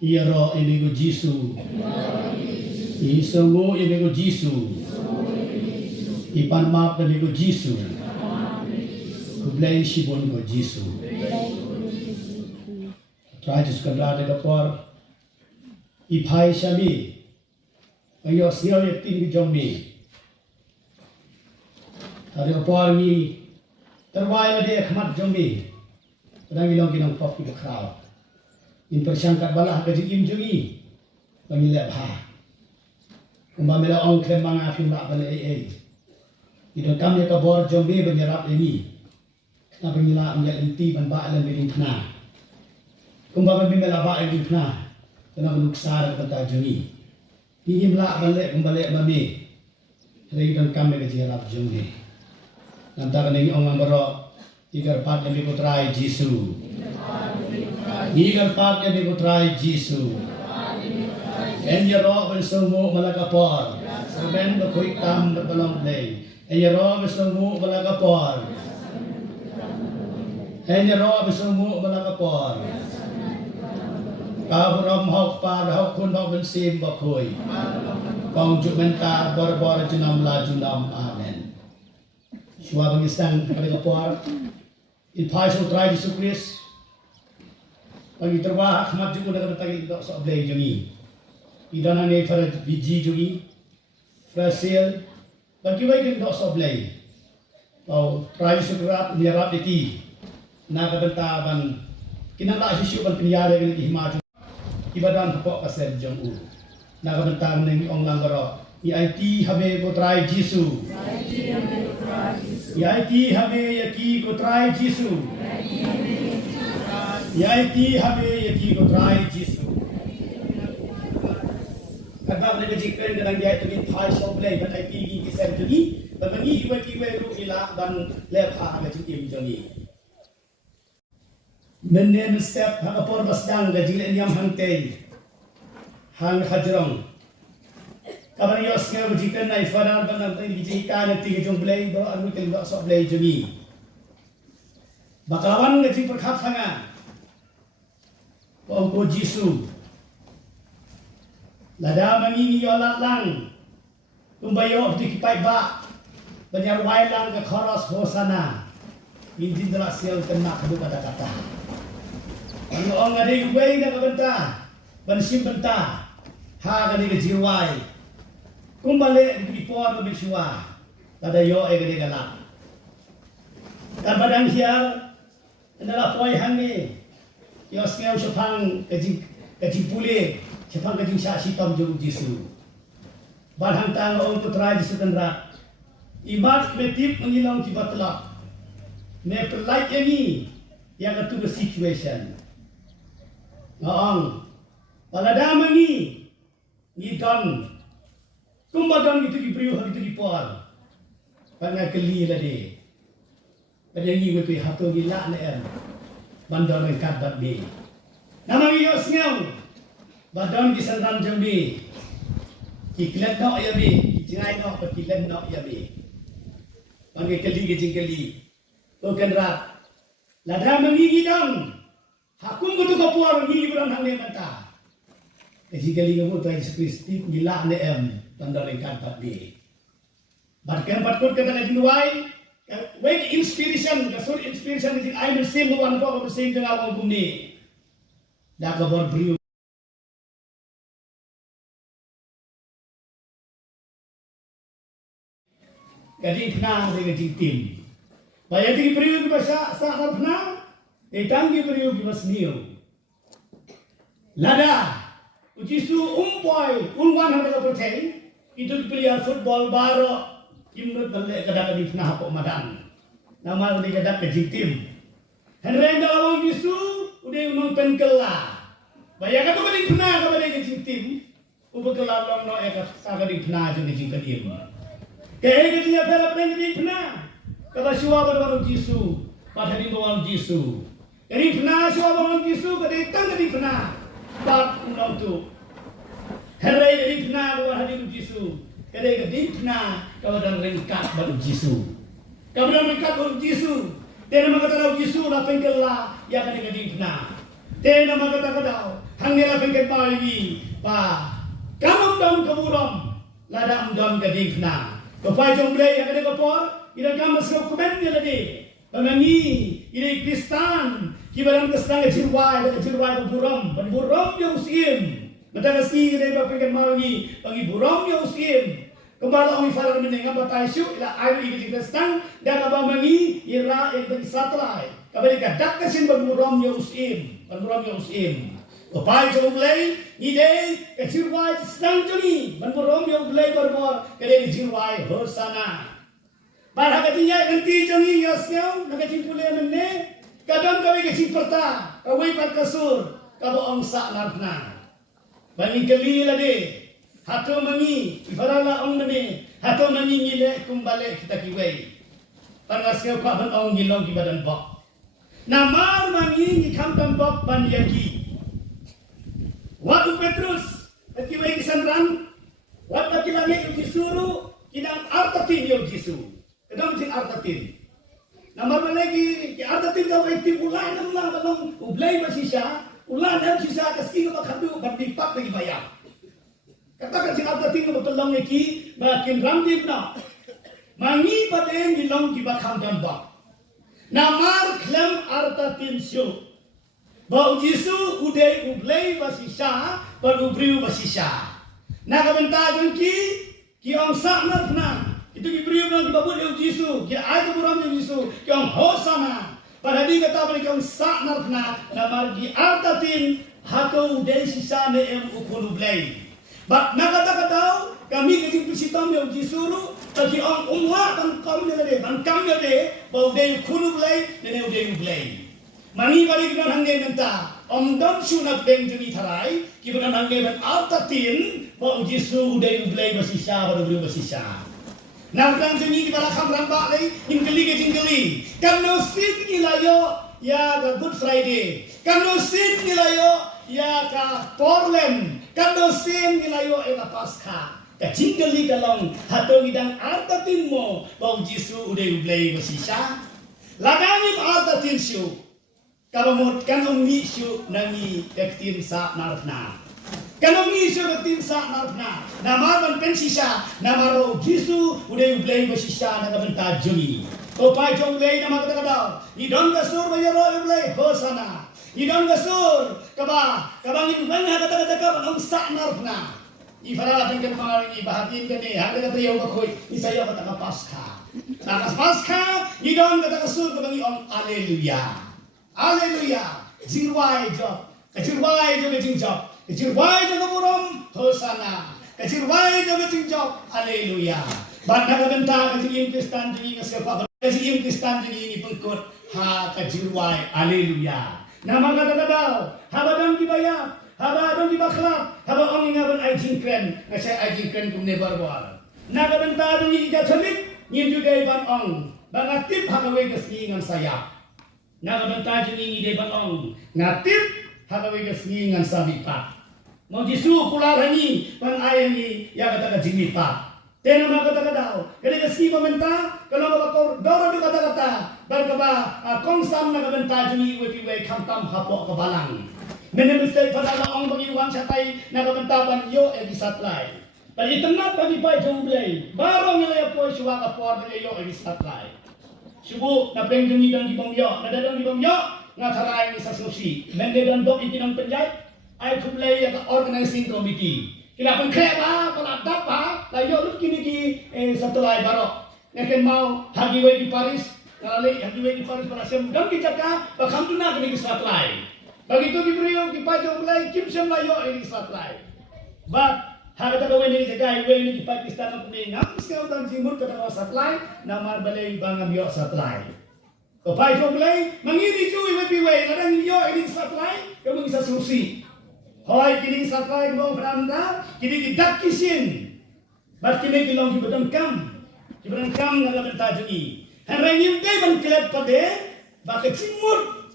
Iaro imigo Jisu. Isomo imigo Jisu. Ipan map imigo Jisu. Kublay shibon go Jisu. Trajus kablade kapor. Ipai shami. Ayo siaw yatin jombi. Tadi kapor ni terwai lade khmat jombi. Kadang ilong kinong pop ki crowd. In persangkat balah ke jikim jungi. Pangilap ha. Kumbamela ong kremang aking lak bala ay. Ito kami kabor jombi benyerap ini. Kenapa ngilak menjadi inti banbak dan bikin kena. Kumbama bimela bak yang kena. Kenapa luksar kata jungi. Ini melak balik kembali mami. Hari itu kami kejerap jungi. Nanti ini orang berok. Igar pat yang diputrai Jisu. Igar pat yang diputrai Jisu. Enjero bersumu malakapor. Serben berkuik tam berbalong play. Enjero bersumu malakapor. Enjero bersumu malakapor. Kaburam hok par hok kun hok bensim bakui. Kong juk mentar bor junam la junam amen. Shua bangisang malakapor. Ipai sutrai Yesus Kristus. Pagi terwah khmat juga dengan tagi dok sok blay jungi. Idana ne fara biji jungi. Frasil. Bagi baik dok sok blay. Tau trai sutrat miarap iti. Naga bentaban kinala sisu ban pinyare dengan ihma. Ibadan pokok kasel jong u. Naga bentan ne ong langgaro. IT habe ko trai Jisu. IT habe yaki ko trai Jisu. IT habe yaki ko trai Jisu. Kadang mereka jikren dengan dia itu min thai shop play ban IT gi kisah jungi. Bagi iwati weru ila dan lepha aga jikim jungi. Menen step hangapor basdang gajilen yam hangtei. Hang hajrong. Kabar yos nga wajikan na ifarar ba ng tigijika na tigijong blay bro ano tilok sa blay jungi. Bakawan nga jing perkhatangan. Pangko Jisu. Lada mangingi yolat lang. Tumbayo di kipay ba. Banyarway lang ka khoros hosana. Hindi dala siyang kena kadu kata-kata. Ano ang ada yung way na kabanta. Bansim banta. Ha gani ka jiway. Kumbali di puan mo biswa. Tadayo ay gani galak. Kabadang hiya adalah poy hangi. Yos ngaw syapang kajing puli. Syapang kajing syaksi tam jurug Jisu. Barhang tang ong putra Jisu tenrak. Imat metip mengilang kibatlak. Me pelai ini yang ketu ke situation. Ngaang paladama ni don kumbadan gitu dipriu hal itu dipol. Pangai keli lade. Pada ngi wetu hatu gila na er. Bandar kat badbi. Nama yos ngau. Badan kisandan jambi. Kiklet nok ya bi. Jingai nok kiklet nok ya bi. Pangai keli gejing keli. Bukan rat. Ladang mengingi dong. Hakum betul kapuar mengingi berang hang mata. Jika lingu tu Yesus Kristus gila ne bandar kat badbi. Bahkan patut kata kajinuai. Wake inspiration, kasur inspiration ni I bersih bukan kau bersih dengan orang bumi. Dah kabar beriu. Gading pernah dengan tim. Bayar tinggi beriu kita sah pernah. Tanggi beriu kita seniu. Lada. Ujisu umpoy unwan hendak berteng. Itu dipilih football baru. Imnut balik kadang di pernah apa madan. Nama di kadang ke tim. Henry dalam Yesu udah umang penkela. Bayar kata balik pernah kepada ke tim. Ubekela long no eka saga di pernah jadi tim. Kaya dia pernah di pernah. Kata siwa baru Yesu. Pada di bawah Yesu. Jadi pernah siwa baru Yesu kadang tang di pernah. Bab undang tu. Henry di pernah bawah di Yesu. Kadang dipna kawadan rengkat baru Jisu. Kawadan rengkat baru Jisu. Dan mengatakan Jisu lah pengkelah yang kadang dipna. Tena magkatagadaw, hanggang lapin kay Pawigi, pa, kamang dam kaburam, ladang dam kading na. Kapay jong blay, ang kadang kapor, inagam mas dokumen nila di. Pangani, inay Kristan, kibarang kasang kajirway kaburam, panburam yung usim. Matagas ni inay lapin kay Pawigi, pangiburam yung usim. Kembali orang falar menengah batai syuk ila ayu ikut Kristen dan abang mangi ira ikut satlai. Kembali kadak kesin bermuram ya usim, Opai jom lay ide kecirwai sedang juni bermuram ya ulay berbor kede kecirwai horsana. Barang katinya ganti juni yasnya nakacin pulai menne kadang kami kecin perta kawai pat kasur kabo ongsa narna. Bani keli lade. Hato mangi, ifarala ong nami, hato mangi ngile kumbale kita kiway. Pangas kau kaban ong ngilong kibadan bok. Namar mangi ni kampan bok ban yaki. Wadu Petrus, kiway kisanran, wad pakilangi yung kisuru, kinang artatin yung kisu. Kedang jin artatin. Namar malagi, ki artatin kau itim ulay nam lang balong ublay masisya, ulay nam sisa kasi ko makadu bandipak lagi bayar. Katakan si artatin ko matulong iki, makin ramdip na. Mangi paten nilong kibakang damba. Namar klem artatin siyo. Bau Jisu uday ublay basisya, palubriw basisya. Nakabentagan ki ang saknar na. Itu kibriw na kibabot yung Jisu, ki ay kaburam yung Jisu, ki ang hosana. Para di kata balik ang saknar na, namar ki artatin, hato uday sisa na yung ukun ublay. Bak nakata-kataw kami kajing pisitam yung Jisuru tadi ang umwa kan kam nila de bau de kunublay de ublay mani balik nan hangge nanta dam sunat beng juni tharai kibanan hangge ban artatin bau Jisu de ublay basisya baru basisya nang juni kibala kham ramba lay ingkeli kan no sin ilayo ya ga Good Friday kan no sin ilayo ya ka Portland kando sin nilayo eka Paskha kajinggali kalong hato ngidang artatin mo bau Jisu uday ublay masisya lagangim artatin siyo kabamot kanong misyo nangi ektin sa narfna kanong misyo ektin sa narfna namaman pensisya namaro Jisu uday ublay masisya nagabanta juni Opai jong lay na magkatagadaw idong gasur bayaro ublay hosana idang gasur kabang ibuban kata-kata ang saknar na ifarala tengkan pangalan ibahatin kani hada kata yaw bakoy isayaw kata Paskha nakas Paskha idang kata gasur kabang ang haleluya jirway job kajing job kaburam hosana kajirway job haleluya ban nagabenta kajing Kristan jini ngasya kajing Kristan jini pengkot ha kajirway haleluya nama kata-kata, habadang dibayar, habadang dibakhlap, habang ingaban ay jingkren, ngasay ay jingkren kum nebarwar. Nakabentadong ikatalik, ngindu day banong, bangatip hakaway kasngingan saya. Nakabentadong ingide banong, ngatip hakaway kasngingan sabipa. Mau Jisu kularani, panayani, yakataka jimipa. Tena mga kata-kata, kada kasi mamenta, kalau makakor, dora do kata-kata, barkaba, kung saan nakabenta dyan iwi-iwi kamtam hapo kabalang. Menemistay padala ang magiwan siya tay nakabenta banyo satlay. Palitanat pagipay jomblay, barong nilaya po siya kapor banyo satlay. Subo na pengdunidang gibangyo, nadadang gibangyo, nga karay ni sa susi. Mendedan dok itinang penjay, ay kublay at organizing committee. Kailangan kaya paladap pa, layo lut kini sa tulay barok. Ngayon mau hagiway di Paris, nalali hagiway di Paris para siya mudang kijaka, bakam tu na kini satlay. Begitu diberiyo kipajong mulai kim siya layo ini satlay. But harga gawin ni jaga highway ni Pakistan ang kumingam, siya utang jimur kata satlay, namar balay bangam yo satlay. Kipajong mulai mangini cuy wepiway, ladang yo ini satlay, kamu bisa susi. Hoy kini satlay mo beranda, kini kidak kisin. Bat kini kilong kibadangkam nagabenta juni. Hanrayim day ban kilap pade, bakit simut.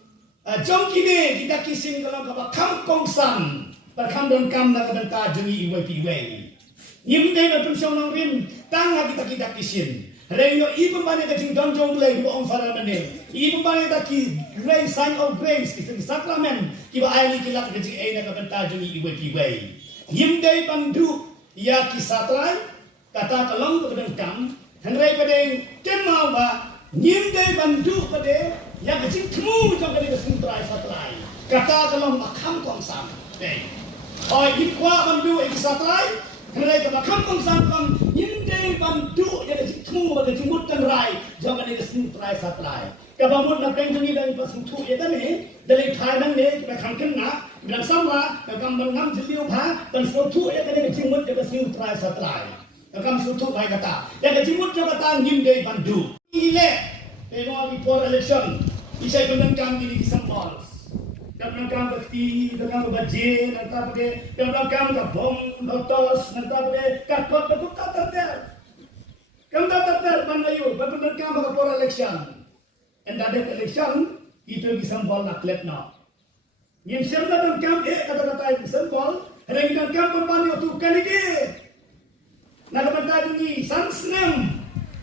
Jom kini kidak kisin kalong kabakam kongsan. Barkam dangkam nagabenta juni iway-iway. Yim day batun siyang nang rin, tanga kita kidak kisin. Hanrayim yo ibang bani kajing donjong mulay buong faramane. Ibu bani ta ki grace sign of grace ki sakramen ki ba ai ni ki lat ke ji ai na ka benta ju ni iwe pi wei. Yim dei bandu ya ki satrai kata kalong ke bedeng kam henrai bedeng ken mau ba yim dei bandu pade ya ke jing tmu jong ke sutrai satrai kata kalong makam kong sam. Oi yim kwa bandu ki satrai henrai ke makam kong sam kong yim dei bandu ya ke jing tmu ba ke jing mut kan rai jong ke sutrai satrai. Kabamut na peng tungi dari pasung tu ya kan ni dari thai nang ne kita khangken na bilang sama kam bangam jeliu pha dan so tu ya kan ni jingmut ke pasung trai satlai kam so tu bai kata ya ke jingmut ke kata ngim dei bandu ile tengok before election isai benang kam ni di sambal dan kam bakti dan kam baje dan ta pade dan kam ka bom dotos dan ta pade ka kot ka tater kam tater banayu benang kam ka for election. And that election, itu disambal nak klet na. Yang siapa dalam kamp kata-kata disambal, hari dalam kamp berbani itu kali ke. Nak bertajuk ni sansnem,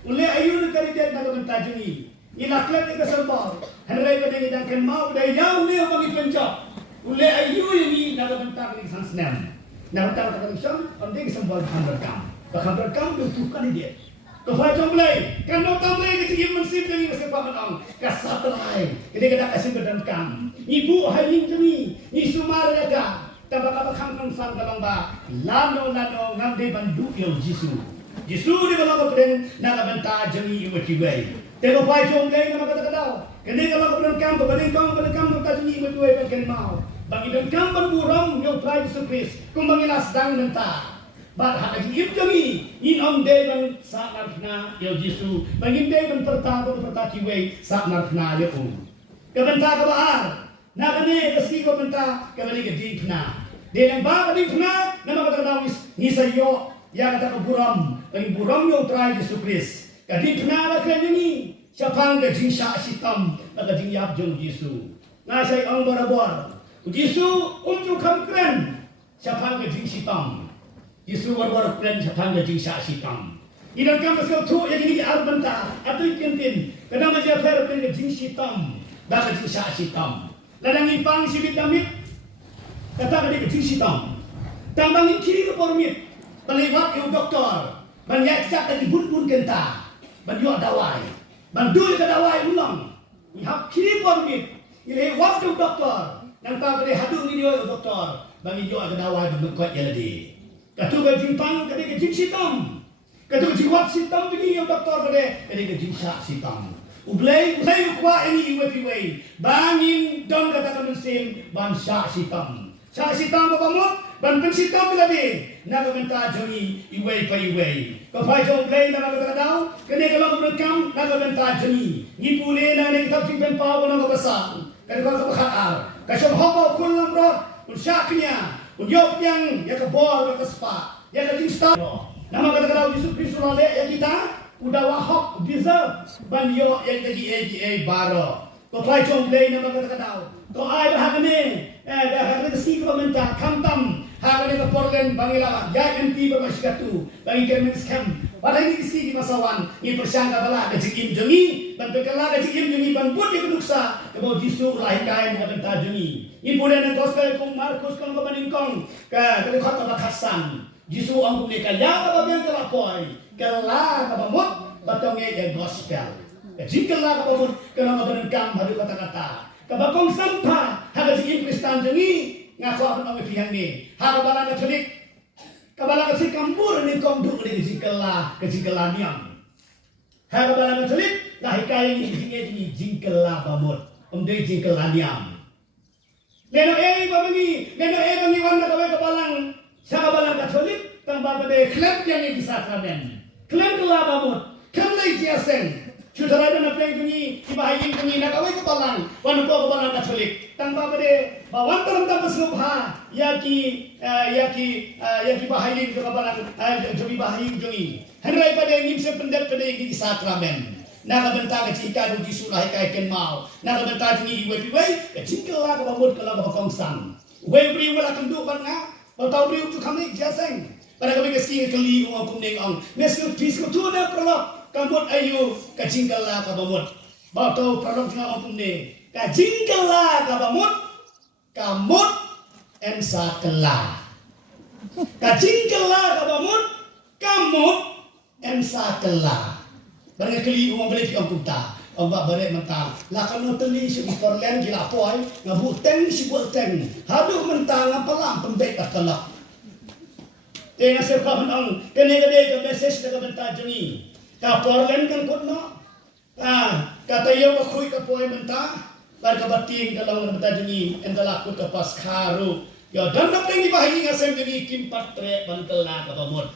oleh ayun kali dia nak bertajuk ni. Ini nak klet itu disambal. Hari pada dalam kamp mau dah jauh ni bagi pencak. Oleh ayun ini nak bertajuk ni sansnem. Nak bertajuk election, orang disambal hambar kamp. Hambar kamp itu kali dia. Kau jomblay, kan no tamblay ke sini mensip jadi kesepak menang, kasatlay, jadi kita kasih berdengkam. Ibu hayin jemi, ni sumar jaga, tabak khang san kabang ba, lano ngamde bandu yo Jisu. Jisu di kalau kau nak benta jemi iwati way. Tengok kau jomblay nama kata kadau, kene kalau berdengkam, berdengkam kita jemi iwati way kan mau. Bagi dengkam berburung yo try Yesus Kristus, kumbangilas dang benta. Bat hak ajib kami in om day bang sa narkna yo Jisu bangin day bang perta kiwe sa narkna yo kabenta ka baar na kani kasi ko benta kabali ka dingna de nang ba dingna na mga kadawis ni sayo ya kata ka buram ang buram yo try Yesu Kristus ka dingna la kani siapang ka jinsha sitam na ka dingyap jong Jisu na say ang barabor Jisu unju kamkren siapang ka jinsitam Yesus war plan sapang jadi saksi kam. Ina kam pasal tu yang ini arbanta atau kentin. Kadang macam apa plan jadi tam, dah jadi saksi tam. Ladang ipang sibit damit kata kali jadi tam. Tambang kiri ke pormit, pelewat yang doktor, banyak cak dari bun kenta, banyak dawai, bandu ke dawai ulang. Ihap kiri pormit, ini waktu doktor. Nang tak boleh hadu ni dia doktor, bagi jual ke dawai berkuat jadi. Katu ka jimpang kade ka jing sitam. Katu jiwat sitam tigi yung doktor kade ka jing sitam. Ublay kwa ini iwe bangin dong kata ka mensim ban sya sitam. Sya sitam babamot ban pen sitam bilade na ka menta jongi iwe pa iwe. Ka pai jong play na ka daw kade ka lang berkam na ka menta jongi. Ni pule na ni kitab jing pa na ka basa. Kade ka bakar. Ka syam hobo kulang rot un syaknya. Udyop yang ya ke bor ke spa ya ke jinsta nama kata-kata Yesus Kristus lale ya kita udah wahok deserve ban yo yang tadi AGA baro to play jong play nama kata-kata to ai dah ne dah hari si komentar kamtam hari ke porlen bangila ya MP bermasyikatu bagi kemen scam pada ini isi di masawan ini persangka bala da jikim jongi ban pekala da jikim jongi ban buat dia keduksa ke bau Yesus lahir kain dengan tajuni ini boleh nak gospel kong Markus kong kemaningkong ke kelihatan kata khasan Yesus ang publika ya apa yang kelapoi kela kabamut batongnya yang gospel jikala kabamut kena ngabenengkam hadu kata-kata kabakong sampah hada jikim Kristen jongi ngaku apa nang pihang ni hada bala Katolik kabala kasi kambur ni kong duk ni kejikela niam hada bala Katolik lahir kain ni jingkela bamut umde jingkela niam Neno bangi wanda kawai kabalang sa kabalang Katolik tambah pada klep yang di sakramen. Klep kelabamut, klep jiaseng. Saudara dan apa yang ini ibahayin kami nak kawai kabalang wanda kabalang Katolik tambah pada bawan terentang peselubha yaki bahayin kabalang jogi bahayin jogi. Henry pada yang imse pendet pada yang di sakramen. Nakabenta ka chika du Jisu lahi kai ken mau nakabenta jingi iwe piwe ka chikela ka bamut kala ka kongsang we bri wala kendu banga tau bri tu khamni jaseng pada kami keski keli ngom kum ning ong nesu pis ko tu na prolog kamut ayu ka chikela ka bamut Bato perlu tengah opung ni. Kajingkala kabamut, kamut ensakela. Kajingkala kabamut, kamut ensakela. Barang kali uang beli tiang puta, ombak balik mentang. Lakan noteli si Portland gila poi, ngabuk teng si buat teng. Habis mentang ngapalang pembek terkelak. Tengah sepak mentang, kene-kene ke message dekat mentang jengi. Ka Portland kan kutno. Kata yo bakui ka poi mentang, bar ka bating kalau mentang jengi, entah lakut ke pas karu. Yo dan nak tengi bahi ngasem jengi kim patre bangkela ka bamut.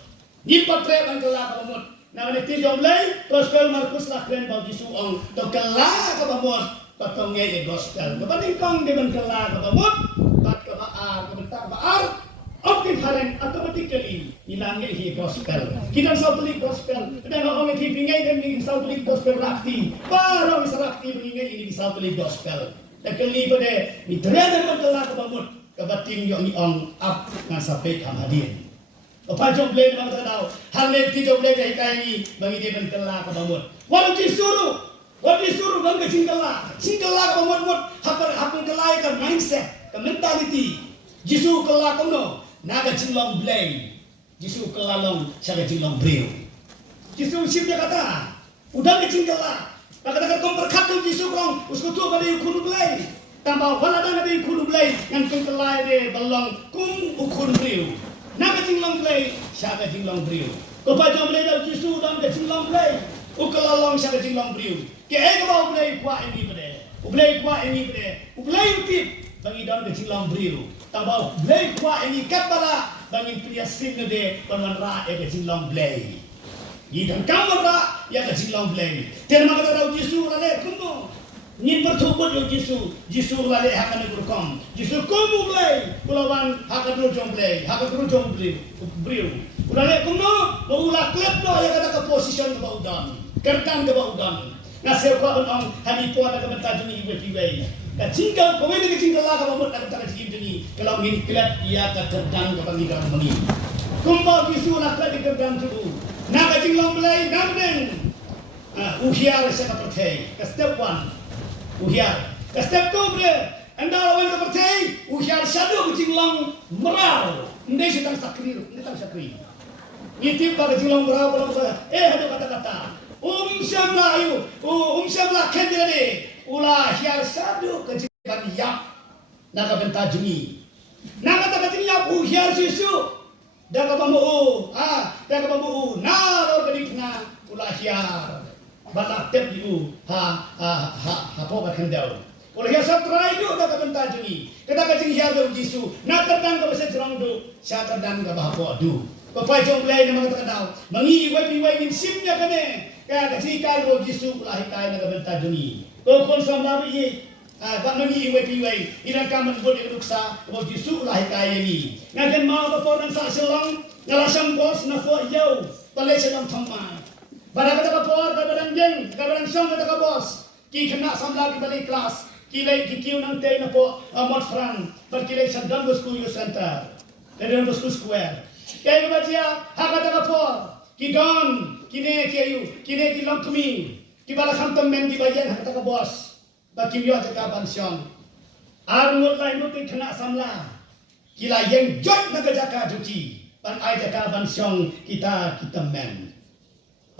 Ni patre bangkela ka bamut. Nah, nanti jomlai gospel Markus lah keren bagi suong. To kela ka bamut, patong nge gospel. Kepating kong di bangkela ka bamut, pat ka baar, ka bentar baar. Oke karen automatically hilangnya hi gospel. Kita sautuli gospel. Dan orang yang pingai dan ini sautuli gospel rakti. Baru bisa rakti pingai ini sautuli gospel. Dan kali pada ni terada bangkela ka bamut. Kepating yo ni ong up ngan sampai kamadin. Apa jom boleh bang tahu? Hal ni tidak boleh jadi kaya ni bagi dia bangkela ka bamut. Walau disuruh bang ke cingkela ka bamut hakar kelai ka mindset, ka mentality. Jisu kela kono. Naga cinglong blame, Jisu kelalong, siaga cinglong brio. Jisu siap dia kata, udah ke cingkela. Kata-kata kau berkata Jisu kong, usku tu pada ukun blame. Tambah wala dah ada ukun blame, yang cingkela dia belong kum ukun brio. Naga cinglong blame, siaga cinglong brio. Kau pajang blame dah Jisu dan ke cinglong blame, ukelalong siaga cinglong brio. Ke kau blame kuat ini pada, blame kuat ini pada, blame tip bagi daun ke cinglong brio. Tambah blay kuat ini kapala bangin pria sini de penmanra ya ke cinglong blay. Idan kamera ya ke cinglong blay. Tiada maka tahu Yesus lale kuno. Ni bertubut yo Yesus lale hakan berkom. Yesus kumu blay. Pulawan hakan rujung blay, hakan rujung brio. Lale kuno ulah klub no ya kata ke position ke baudan. Kertan ke baudan. Nasib kuat on hani puan ke bentajung ibu piwai. Kacingkal, kau ini kacingkal lah kalau buat nak tak kacing ini. Kalau ingin kelak ia kekerdang ke panggilan kami. Kumpul bisu nak kelak dikerdang dulu. Nak kacing long belai, namden. Uhiar saya percaya. Step one, uhiar. Step two ber. Anda lawan percaya. Uhiar satu kacing long merau. Ini sedang sakri, ini sedang sakri. Ini pak kacing long merau kalau saya. Ada kata-kata. Syamla ayu, Syamla kendira de. Ulah hiar sadu kejiban yak naga bentajungi naga takatini yak hiar susu daga bambu daga bambu nalor kedikna ulah hiar balak tep diu po bakandau ulah hiar satrai du daga bentajungi kita kacing hiar do jisu na terdang ka basa jerong du sya terdang ka bahapo du papai jong play na mga takadaw mangi wai min simnya kane kaya kacing do jisu ulah hikai naga bentajungi. Kau sama ini, bang ni iwai, ina kaman boleh ruksa, kau jisu lah kaya ni. Ngajen mau bapa nang sak selang, ngalasam bos na fo yau, balai sedang thama. Barang kata bapa, barang jeng, barang song kata bos, ki kena samla di balik kelas, ki lay ki kiu nang tei na po mod fran, berkilai sedang bos kuyu center, dan bos kuyu square. Kaya baca, hak kata bapa, ki don, kine kiayu, kine ki long kumi. Kibala khantam men di bayan kata ka bos bakim yo ka pension arngot lain muti kena samla kila yang jot na jaka juci pan ai jaka pension kita men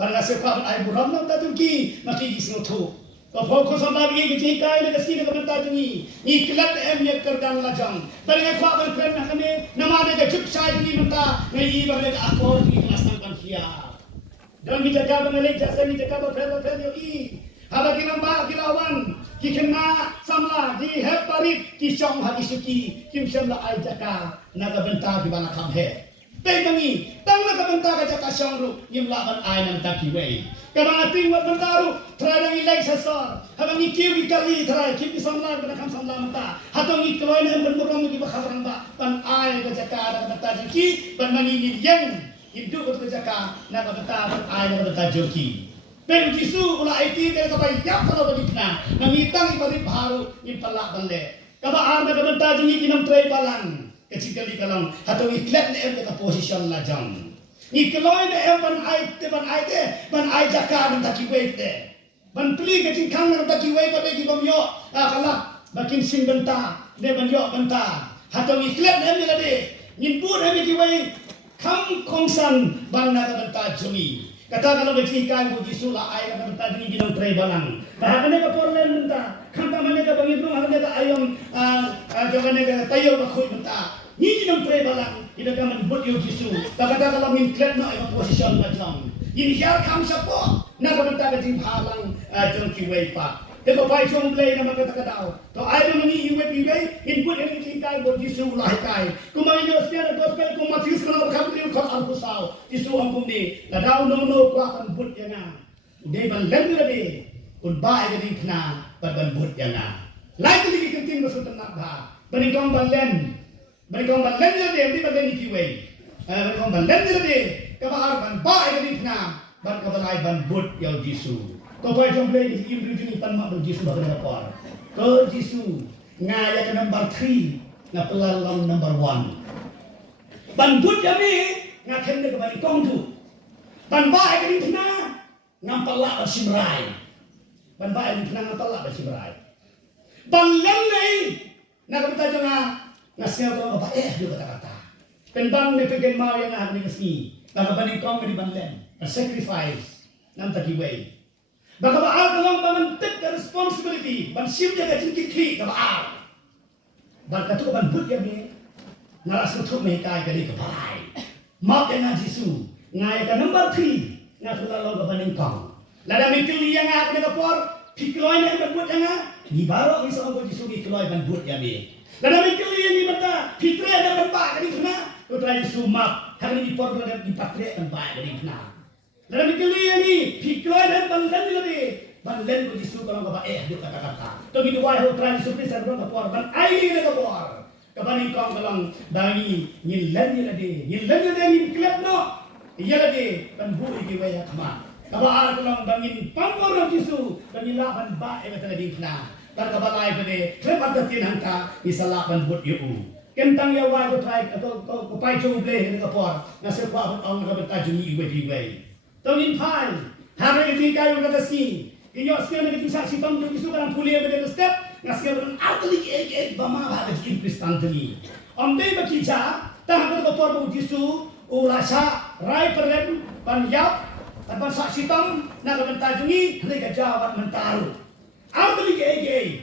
pan nase pa ai buram na ta tuki maki gisnotu ko phoko samla bi gi kai na kasi na banta tuni ni klat em ye kardang lajang pan ngai pa ban kren na kane namane ga chup sai ni mata ngai ba ga akor ni kelas nang kan khia dan kita jaga mengelik jasa ni jaga berfel yo i haba kinamba kilawan kikena samla di heparit kisong hadi suki kim samla ai jaka naga benta di bana kam he pe bangi tang naga benta ka jaka song ru yim laban ai nang taki wei kabang ating wat bentaru tradang ilai sasor haba ni kiwi kali trai kim samla bana kam samla mata hatong ni kloin hem bermurong di bakhabrang ba pan ai ka jaka naga benta jiki ban mangi ni yang hidup betul jaka nak betah ai nak betah joki pen jisu ulah IT dari kapai yak kalau bedikna nangitang ibari baru impalak bande kaba ar nak betah jingi kinam tray balang kecil kali kalang atau iklat ne em ka position la jang ni keloi ne em ban ai te ban ai jaka ban taki wait te ban pli ke jing khang nang ta ki wei pada ki bam yo kala bakin sim benta de ban yo benta hatong iklet hem ni lade nin put hem ki wei kham kongsan ban na ka benta jumi kata kalau beci kan bu jisu la ai ka benta jumi ginang tre balang bahane ka porlen benta khanta mane ka bangit no hane ka ayom jogane ka tayo ka khoi benta ni ginang tre balang ida ka man but yo jisu kata kalau min klet no ai position macam ini hiar kam sapo na ka benta ka jing halang jong ki wei pa te ko pai chong play na makata katao to ai no ni iwe pigai input yang ki kai bo jisu la kai kumai yo sia gospel ko Matius kana ka bli ko al kusao jisu ang kumni la daw no ko akan but yana de ban lem la de un bai ga din khna ban but yana lai tu ki kenting so tan ba bani kong ban lem la de di ban len ki wei bani kong ban lem la de ka ba ban bai ga din khna ban ka balai ban but yo jisu to pai jong play ki im ru pan ma bo jisu ba ka par to jisu ngaya ka number 3 na pelalong number 1 ban but ya mi nga khen ka bani kong tu ban bai ka din khna ngam pala ba simrai ban bai din khna ngam pala ba simrai ban lem nei na ka ta jong na siya ko ba do kata pen ban me pegen mau yang na ni kasi na ka bani kong ka di ban lem a sacrifice nam ta ki wei baka ba al kalong bangan tek ka responsibility ban sim jaga jingki kli ka ba al ban ka tu ban but ya me na ras tu me kai ka di ka bai ma ke na jisu ngai ka number 3 na tu la lo ka ban kong la da me kli yang a ka por pikloi na ban but yang a ni baro ni so ko jisu ki kloi ban but ya me la da me kli yang ni mata pitre da ban ba ka di khna tu trai jisu map ha ni por da di patre ban ba ka di khna dalam itu ni pikirkan dan banggan ni banggan ko jisu kalau ka do kata to bi wai ho try surprise sa ko por ban ai ni ka por ka ban kong balang bangi ni len ni ni klep no iya lade ban bu ki waya kama ka ba ko lang bangin pangor jisu bangin laban ba e ka di na tar ka balai pa de klep at tin hangka isalaban but yu kentang ya wai ko try ko pai chong play ni ka por na se pa ang ka beta juni iwe Tongin pai, hari ini kita yang kata si, ini sekarang kita saksi bang tu suka kuliah pada step, ngasih orang atlik bama ada di Kristen tadi. Ambil berkija, tahan kita perlu jisu, ulasa, rai perlen, banyak, dan saksi tam, nak mentajungi, mereka jawab mentaruh. Atlik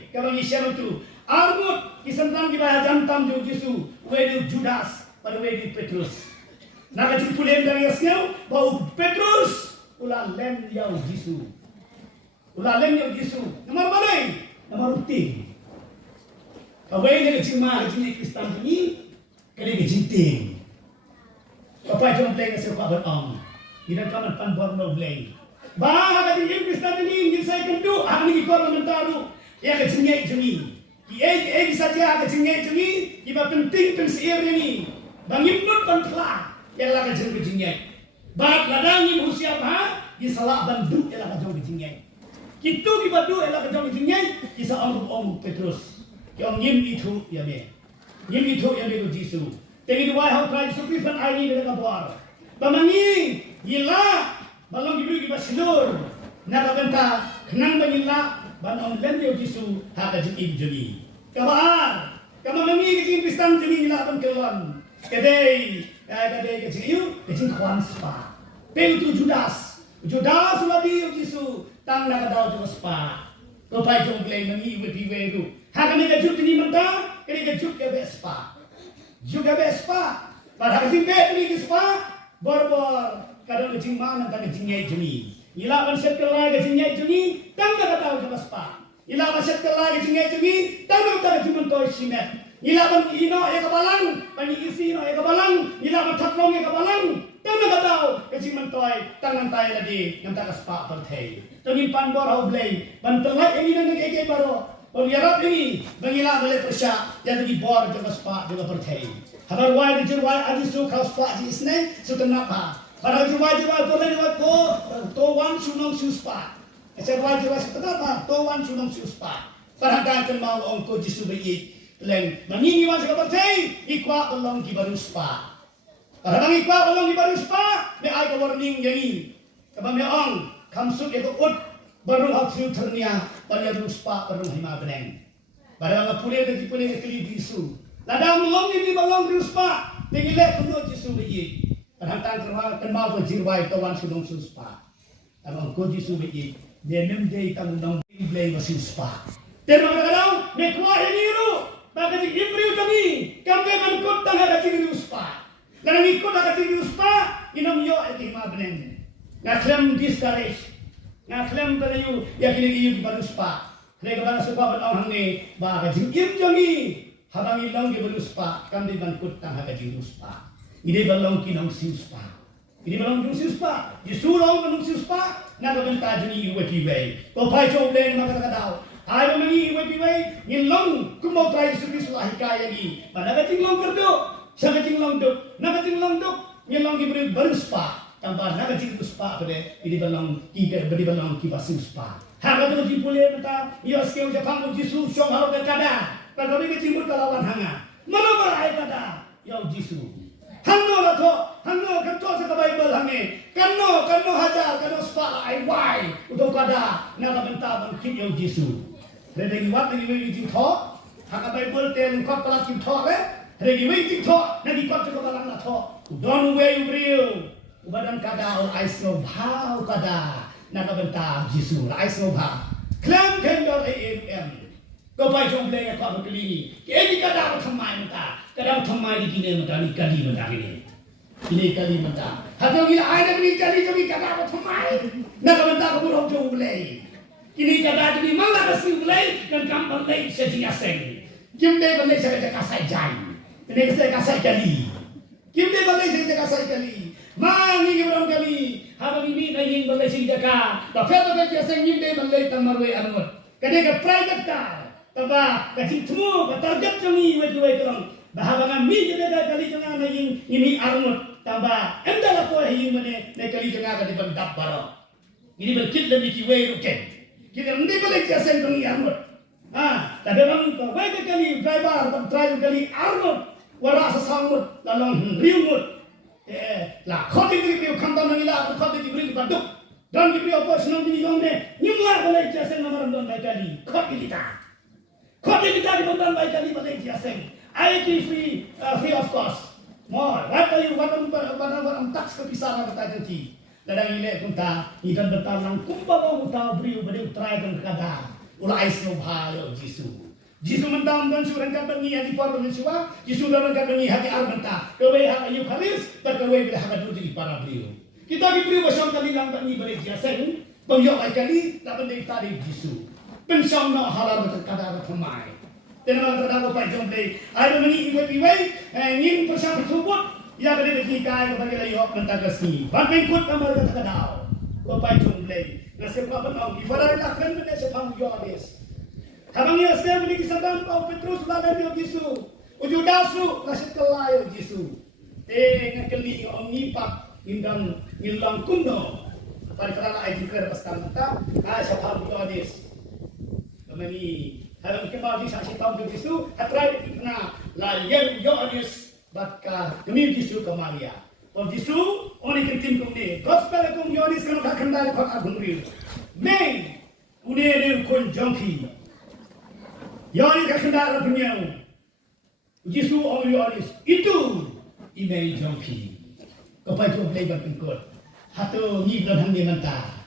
kalau ni siapa tu, armut kisah kita jantam jisu, wedi Judas, pada wedi Petrus. Nak kuliah dari sekarang, bau Petrus, ulah lem yau jisu, Nomor mana? Nomor rutin. Kawai ni kecima, kecini Kristen ini, kali kecinting. Apa cuma play ngasih kau berang, tidak kaman pan borno play. Bah, kecini Kristen ini, saya kendu, hari ini kau mentaru, ya kecini juni. Ki saja kecini juni, iba penting pensier ini, bangin nut pentelah. Yang lah kejeng kejengnya, bat ladangin usia apa? Disalah bandu yang lah kejeng kejengnya. Kita di bandu yang lah kejeng kejengnya, kisah om Petrus, yang nyim itu ya me, nyim itu yang dia jisu. Tapi dua hal terakhir sufrisan air ini mereka buat. Bamangi, gila, balong diberi kita silur, nak benta, kenang bangila, banong lende jisu, hak kejeng injuni. Kabar, kamangi kejeng Kristen juni gila bangkelon, kedai. Kadai kecil kwan spa. Pelu tu Judas lagi Yesus tang nak daw tu spa. Ko pai jong play mangi we piwe tu. Ha kami kejut ni menta, kini kejut ke Vespa. Juga Vespa. Pada hari ni spa bor kadang kecing mana tak kecing nyai juni. Ila ban set kelai kecing nyai juni, tang nak daw tu spa. Ila ban set kelai kecing nyai juni, tang nak daw tu mentoi simet. Ilaban ino ya kabalang, pani isi ino ya kabalang, ilaban tatlong ya kabalang, tangan kataw, kasi mantoy, tangan tayo lagi, ng takaspa partay. Tungin panbor hau blay, bantalay ini nang nagigay baro, o yarap ini, bangila balik persya, yan lagi bor takaspa juga partay. Habar wai di jurwai adi su kaspa di isne, su tenap ha. Para jurwai ko, to wan sunong suspa. Kasi wai jurwai su tenap ha, to wan sunong suspa. Para hanggang mau ongko jisu bayi. Leng mengingiwan seperti ikwa belong di baru spa. Karena ikwa belong di baru spa, me ai ka warning yani. Kabang me ong kamsut itu ut Baru hasil ternia pada ruspa baru hima beneng. Pada orang pulih dan dipulih keli Yesus. Ladang melong ini balong ruspa tinggi lek kuno Yesus beyi. Perhatian kerana kenal berjirwai kawan sunung suspa. Abang ko Yesus beyi. Dia memdei tang undang blay masih spa. Dan kadang nekwa ini ru. Bagi imriu kami kami mangkut tangga kecil ruspa. Dan ikut tangga kecil ruspa inam yo hima beneng. Ngaklam discourage. Ngaklem pada you yakin lagi you baru spa. Mereka baru spa bertahun ni bah kaji jangi habang ilang di baru spa kami bangkut tang kaji spa. Ini balong kinong siu spa. Ini balong kinong siu spa. Yesus long kinong siu spa. Naga benta jeni iwe piwai. Kau pai coba len maka kadau. Ayo mengi iwe piwai. Ngilong kumau trai Yesus lahika lagi. Pada kaji long kerdo. Siapa kaji long duk. Naga kaji long duk. Ngilong di baru spa. Tambah naga cikgu spa pada ini balong kita beri balong kita spa. Harga tu jipulih mata ia skill Jepang Jisu syong halu kada. Kalau ini jimut kalawan hanga. Mana berai kada? Ya Jisu. Hanno lah tu, hanno kan tu sekarang Bible hange. Kano hajar, kano spa ai wai. Untuk kada naga benta bangkit ya Jisu. Redegi wat lagi wei jing tu. Hanga Bible ten kau pelas jing tu ke? Redegi wei jing tu. Nanti kau cukup dalam lah tu. Don't wei real. Ubadan kada or ais no bhau kada naga benta Jisu ais no bhau klam kendor am ko pai jong le ka ko kili ke ni kada thamai mata kada thamai di kine mata ni kali mata ini kali mata hato gila ai na ni kali jogi kada thamai naga benta ko ro jong le kini kada di mala ka si le kan kam ban le se ji aseng kim de ban le se ka sai jai ne se ka sai kali kim de ban le se ka sai kali mangi orang kali habang ini naging balay sing jaka tapi kita sing yimbe balay tamarwe anot kade ka private car taba kacitmu ka target kami wetwe kerong bahabangan mi jede kali janga naging ini arnot taba endala ko hing mane ne kali janga ka diban dabbaro ini berkit dan dikiwe ruken kita ndi balay sing kami arnot tapi bang ko baik kali driver kali arnot wara sa samut lalong riumut lah kau diberi piu kantor nangila kau diberi baduk dan diberi apa senang di gongnya nyumlah balai jaseng nama rendon baik kali kau kita di bandar baik kali balai jaseng IT free of cost more what are you what tax kepisaran kata janji ladang ile kunta ikan bertanang kumpa kau tahu beri beri try kan kada ulah ais no bhayo Jisu mentang dan surang kabangi hati para mensuah, Jisu dalam kabangi hati arbenta, kawai hak ayub haris, terkawai bila hak dulu jadi para beliau. Kita diberi wasam kali lambat ni beri jaseng, pengyok ay kali, tak benda tadi Jisu. Pensang nak halal betul kadar ramai. Dan kalau terdapat apa jom beli, ada mengi iwai, ngin persang tersebut, ia beri bagi kai kepada ayub mentagasi. Bantengkut kamar kata kadau, apa jom beli. Nasib apa nak? Ibarat akan benda sepang yoris. Habang ia sedang memiliki sadang kau Petrus ladan dia Yesus. Uju dasu nasib kelai Yesus. Ngakeli om nipak ngindang ngilang kuno. Pada kerana ai jikar pasal mata, siapa Yohanes. Kemani habang kembali saksi tahu Yesus, hatrai kena la Yohanes batka kemi Yesus ke Maria. Om Yesus oni kentim kumne. Gospel kum Yohanes kan ka kendari pak agung riu. Mei udah kon jongki. Yohanes kakendara punya Yesus orang Yohanes itu email jongki kepada tu boleh berpengkot hatu ni belum hang mentah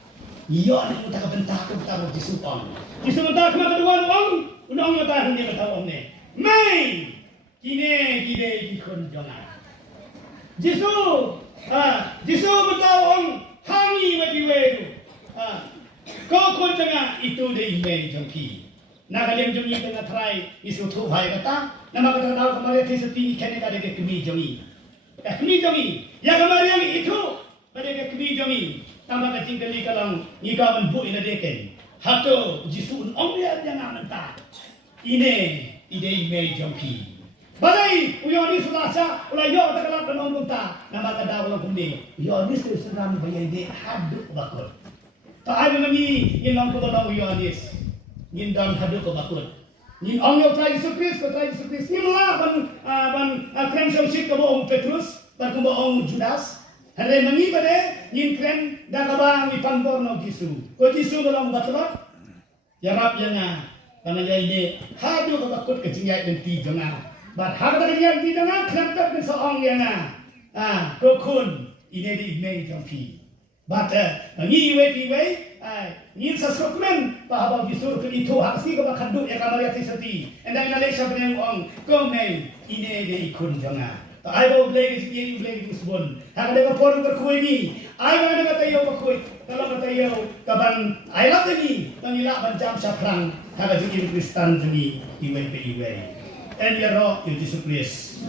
Yohanes muta kebentar kebentar Yesus on Yesus mentah kemana kedua orang undang mentah hang dia mentah orang ni mai kine ikon jangan Yesus mentah orang hangi wetu kau jangan itu dia email jongki Nagalim jongi tengah try isu tu hai kata nama kata tahu kemarin ti setinggi kene kada ke kemi jongi ya kemarin itu pada ke kemi jongi tambah kecing kali kalang ika menbu ina deken hato jisun omnya jangan mentah ini ide ime jongi badai uyoni sulasa ulah yo tak kalah penon munta nama kada ulah kuning uyoni seram bayai de hadu bakul tak ada mengi ilang ko dalam uyoni Ngindang hadu ke bakut. Ngin ongyo try Yesus Kristus. Ngin lah ban friendship ke bohong Petrus, ban ke bohong Judas. Hari mengi pada yin kren dah kabang di panpor no Jisu. Ko Jisu dalam batlot. Ya rap yana. Karena ya ini hadu ko takut kecinggai dan ti jona. Bat har da yang ti jona klap ben soong yana. Ko kun ini di email jampi. Bat mengi we ni sasukmen pahabaw Jisu ko itu haksi ko bakaduk ya kamar yati sati. Enda Malaysia beneng ong ko may ini di ikun jona. I will play it again, play it one. Haka daga poro berkuih ni. I will daga tayo berkuih. Kalau tayo kaban I love ni. Tangila banjam syafrang. Haka jadi Kristen jadi iway pe iway. And ya roh Yesus Kristus.